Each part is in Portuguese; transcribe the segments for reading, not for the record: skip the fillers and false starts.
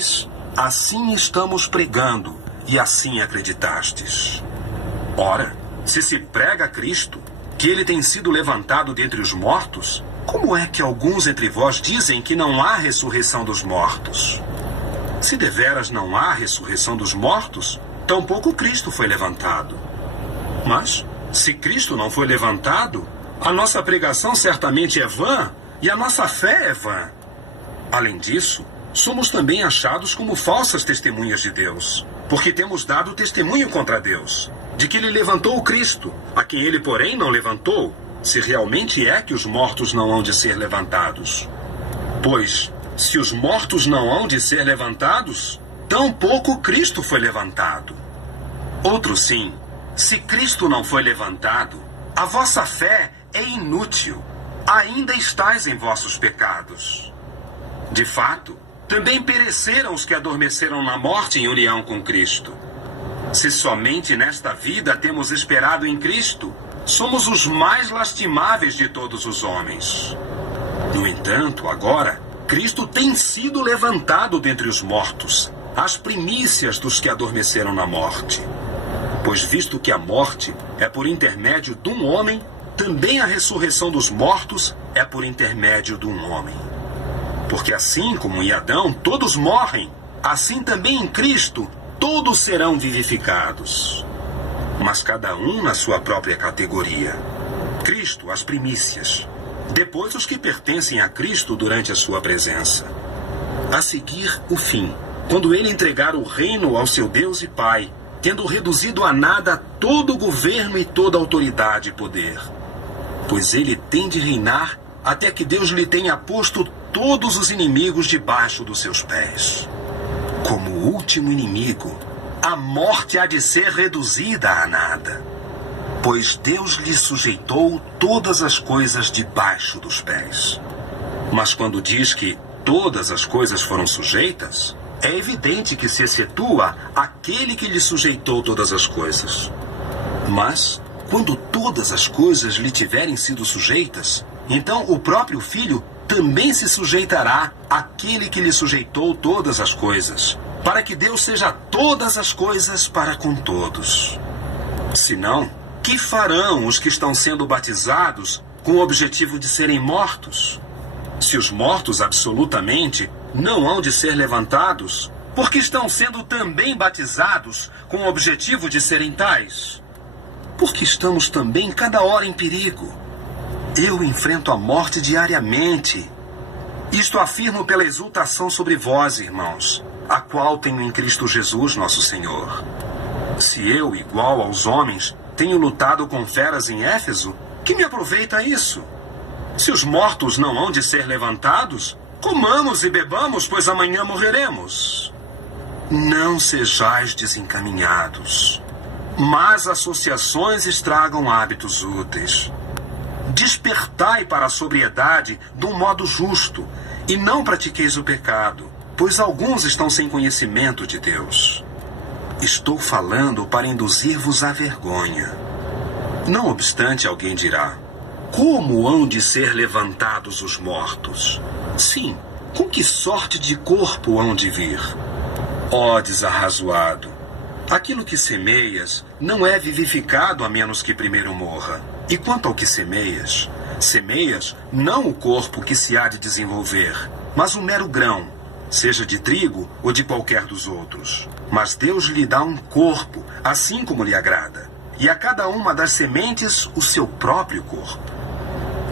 ouvistes, assim estamos pregando, e assim acreditastes. Ora, se prega Cristo, que ele tem sido levantado dentre os mortos, como é que alguns entre vós dizem que não há ressurreição dos mortos? Se deveras não há ressurreição dos mortos, tampouco Cristo foi levantado. Mas, se Cristo não foi levantado, a nossa pregação certamente é vã, e a nossa fé é vã. Além disso, somos também achados como falsas testemunhas de Deus, porque temos dado testemunho contra Deus, de que ele levantou o Cristo, a quem ele, porém, não levantou, se realmente é que os mortos não hão de ser levantados. Pois, se os mortos não hão de ser levantados, tampouco Cristo foi levantado. Outro sim, se Cristo não foi levantado, a vossa fé é inútil, ainda estáis em vossos pecados. De fato, também pereceram os que adormeceram na morte em união com Cristo. Se somente nesta vida temos esperado em Cristo, somos os mais lastimáveis de todos os homens. No entanto, agora, Cristo tem sido levantado dentre os mortos, as primícias dos que adormeceram na morte. Pois visto que a morte é por intermédio de um homem, também a ressurreição dos mortos é por intermédio de um homem. Porque assim como em Adão todos morrem, assim também em Cristo todos serão vivificados. Mas cada um na sua própria categoria. Cristo, as primícias. Depois os que pertencem a Cristo durante a sua presença. A seguir, o fim, quando ele entregar o reino ao seu Deus e Pai, tendo reduzido a nada todo o governo e toda a autoridade e poder. Pois ele tem de reinar até que Deus lhe tenha posto todos os inimigos debaixo dos seus pés. Como último inimigo, a morte há de ser reduzida a nada, pois Deus lhe sujeitou todas as coisas debaixo dos pés. Mas quando diz que todas as coisas foram sujeitas, é evidente que se excetua aquele que lhe sujeitou todas as coisas. Mas, quando todas as coisas lhe tiverem sido sujeitas, então o próprio Filho também se sujeitará àquele que lhe sujeitou todas as coisas, para que Deus seja todas as coisas para com todos. Senão, que farão os que estão sendo batizados com o objetivo de serem mortos? Se os mortos absolutamente não hão de ser levantados, porque estão sendo também batizados com o objetivo de serem tais? Porque estamos também cada hora em perigo. Eu enfrento a morte diariamente. Isto afirmo pela exultação sobre vós, irmãos, a qual tenho em Cristo Jesus, nosso Senhor. Se eu, igual aos homens, tenho lutado com feras em Éfeso, que me aproveita isso? Se os mortos não hão de ser levantados, comamos e bebamos, pois amanhã morreremos. Não sejais desencaminhados, mas associações estragam hábitos úteis. Despertai para a sobriedade de um modo justo, e não pratiqueis o pecado, pois alguns estão sem conhecimento de Deus. Estou falando para induzir-vos à vergonha. Não obstante, alguém dirá: como hão de ser levantados os mortos? Sim, com que sorte de corpo hão de vir? Ó desarrazoado, aquilo que semeias não é vivificado a menos que primeiro morra. E quanto ao que semeias, semeias não o corpo que se há de desenvolver, mas um mero grão, seja de trigo ou de qualquer dos outros. Mas Deus lhe dá um corpo, assim como lhe agrada, e a cada uma das sementes o seu próprio corpo.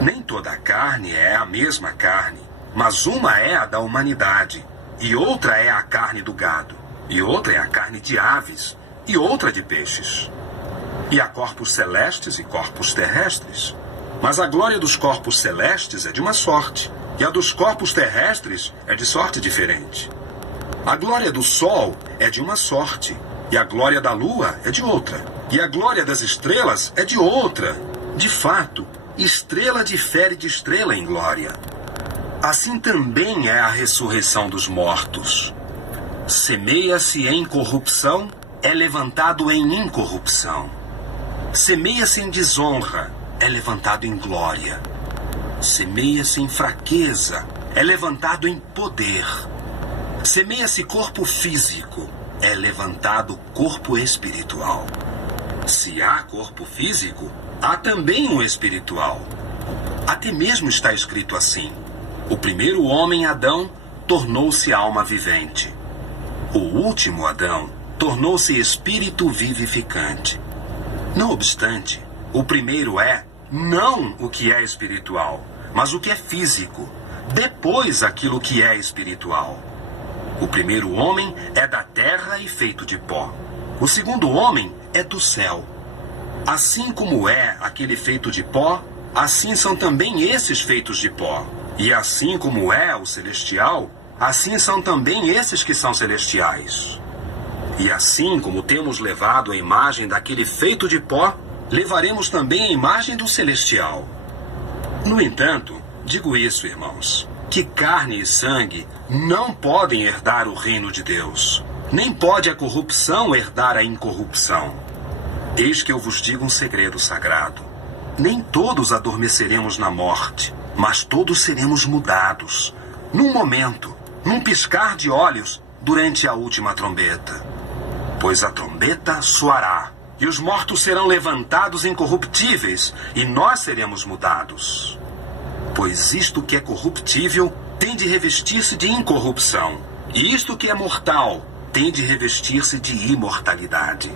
Nem toda a carne é a mesma carne, mas uma é a da humanidade, e outra é a carne do gado, e outra é a carne de aves, e outra de peixes. E há corpos celestes e corpos terrestres. Mas a glória dos corpos celestes é de uma sorte, e a dos corpos terrestres é de sorte diferente. A glória do sol é de uma sorte, e a glória da lua é de outra, e a glória das estrelas é de outra. De fato, estrela difere de estrela em glória. Assim também é a ressurreição dos mortos. Semeia-se em corrupção, é levantado em incorrupção. Semeia-se em desonra, é levantado em glória. Semeia-se em fraqueza, é levantado em poder. Semeia-se corpo físico, é levantado corpo espiritual. Se há corpo físico, há também um espiritual. Até mesmo está escrito assim: o primeiro homem, Adão, tornou-se alma vivente. O último Adão tornou-se espírito vivificante. Não obstante, o primeiro é não o que é espiritual, mas o que é físico, depois aquilo que é espiritual. O primeiro homem é da terra e feito de pó. O segundo homem é do céu. Assim como é aquele feito de pó, assim são também esses feitos de pó. E assim como é o celestial, assim são também esses que são celestiais. E assim como temos levado a imagem daquele feito de pó, levaremos também a imagem do celestial. No entanto, digo isso, irmãos, que carne e sangue não podem herdar o reino de Deus, nem pode a corrupção herdar a incorrupção. Eis que eu vos digo um segredo sagrado. Nem todos adormeceremos na morte, mas todos seremos mudados, num momento, num piscar de olhos, durante a última trombeta. Pois a trombeta soará, e os mortos serão levantados incorruptíveis, e nós seremos mudados. Pois isto que é corruptível tem de revestir-se de incorrupção, e isto que é mortal tem de revestir-se de imortalidade.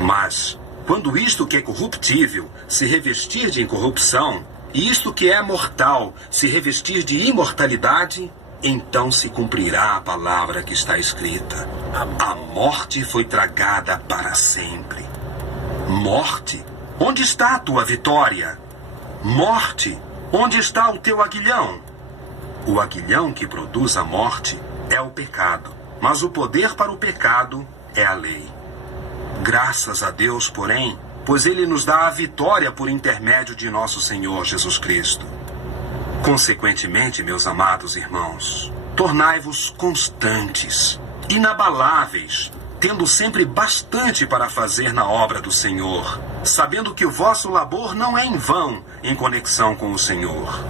Mas, quando isto que é corruptível se revestir de incorrupção, e isto que é mortal se revestir de imortalidade, então se cumprirá a palavra que está escrita: a morte foi tragada para sempre. Morte, onde está a tua vitória? Morte, onde está o teu aguilhão? O aguilhão que produz a morte é o pecado, mas o poder para o pecado é a lei. Graças a Deus, porém, pois Ele nos dá a vitória por intermédio de nosso Senhor Jesus Cristo. Consequentemente, meus amados irmãos, tornai-vos constantes, inabaláveis, tendo sempre bastante para fazer na obra do Senhor, sabendo que o vosso labor não é em vão em conexão com o Senhor.